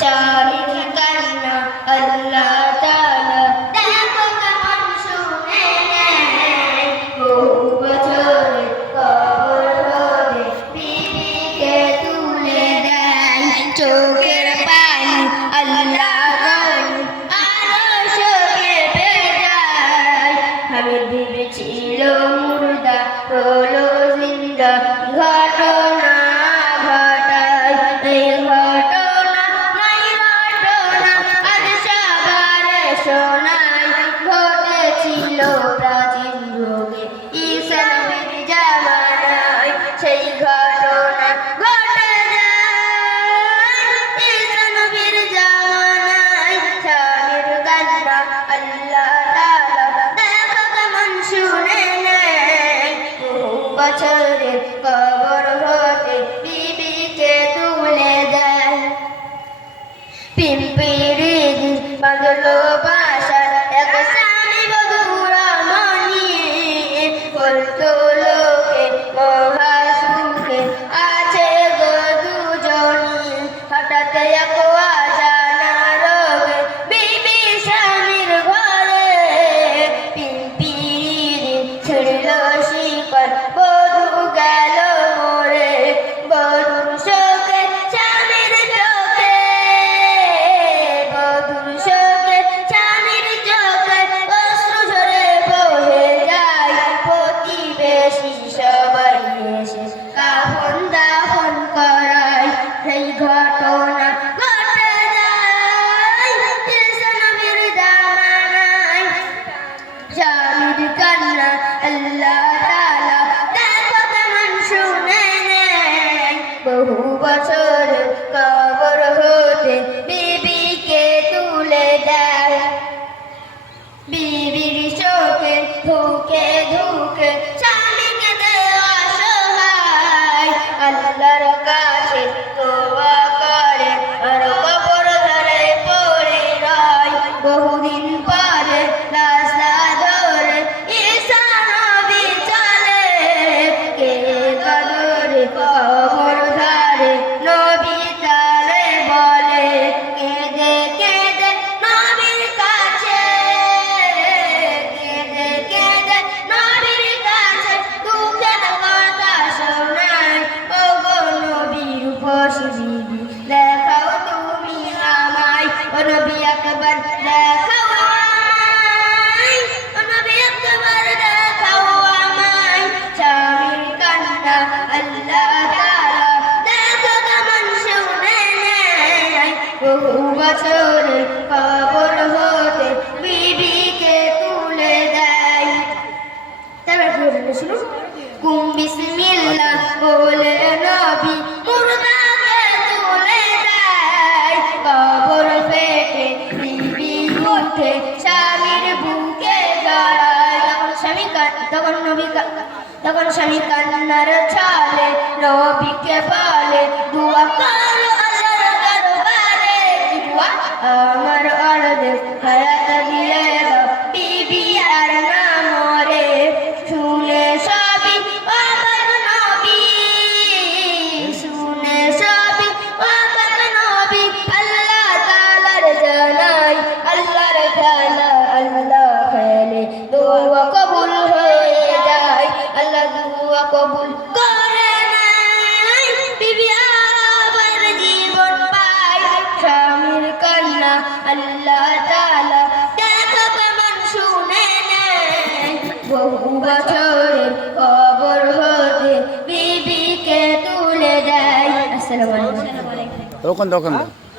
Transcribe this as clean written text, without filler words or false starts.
স্বামীর কান্না আল্লাহ তাআলা দেখো কেমন শুনে নেয়। বহু বছরের কবর হতে বিবিকে তুলে দেয়। চোখের পানি আল্লাহ আরশে কেঁপে যায়। আমি ভেবেছিল মুর্দা হলো জিন্দা, ঘটনা ঘটায় এই ঘটনা নাই ঘটনা আজ সবারে শোনায়। ঘটেছিল প্রাচীন যুগে ঈসা নবীর জামানায়, সেই ঘটনা ঘটে যায় ঈসা নবীর জামানায়। স্বামীর কান্না আল্লাহ তাআলা দেখো কেমন শুনে নেয়। বহু বছরের কবর হতে বিবিকে তুলে দেয়। পিম্পিরির বাঁধলো বাসার এক স্বামী বধূর মনি, বলতো লোকে মহা সুখে আছে গো দুজনি। হঠাৎ এক অজানা রোগে বিবি স্বামীর ঘরে, পিম্পিরির ছিঁড়ল শিকল বধূ গেল মরে। বধূর শোকে স্বামীর চোখে, বধূর শোকে স্বামীর চোখে অশ্রু ঝরে বহে যায়। প্রতিবেশী সবাই এসে কাফন দাফন করায়। সেই ঘটনা ঘটে যায় ঈসা নবীর জামানায়। স্বামীর কান্না আল্লাহ তাআলা দেখো কেমন শুনে নেয়। বহু বছরের কবর হতে বিবিকে তুলে দেয়। বিবির চোখে ধুকে ধুকে স্বামীকে দেওয়া সহায়। আল্লাহর কাছে দোয়া করে আর কবর ধরে পড়ে রয়। বহুদিন পরে রাস্তা ধরে ঈসা নবী চলে, কে কদরে কবর ধারে নবী তারে বলে। কেঁদে কেঁদে নবীর কাছে, কেঁদে কেঁদে নবীর কাছে দুঃখের কথা শোনায়। ওগো নবীর উপসবিবি দেখাও তুমি আমায়। ও নবী আকবার দেখাও আমায়, ও নবী আকবার দেখাও আমায়। স্বামীর কান্না আল্লাহ তাআলা দেখো কেমন শুনে নেয়। বহু বছরের কবর হতে বিবিকে তুলে দেয়। তারা কি বলেছিল? কুম বিসমিল্লাহ বলে নবী মুর্দাকে তুলে দেয়। কবর পেটে বিবি উঠে স্বামীর বুকে জড়ায়। তখন স্বামী কান্নার ছলে নবীকে বলে, দুয়া করো আল্লাহর দরবারে। দুয়া আমার অর্ধেক হায়াত দিয়ে দাও, বিবি আর না মরে। শুনে সবই অবাক নবী, শুনে সবই অবাক নবী। আল্লাহ তাআলার জানাই আল্লাহর খেলা, আল্লাহ খেলে দোয়া কবুল হয়ে যায়। আল্লাহ দোয়া কবুল করে নেয়, বিবি আবার জীবন পায়। স্বামীর কান্না আল্লাহ তাআলা দেখো কেমন শুনে নেয়। বহু বছরের কবর হতে বিবিকে তুলে দেয়। আসসালামু আলাইকুম।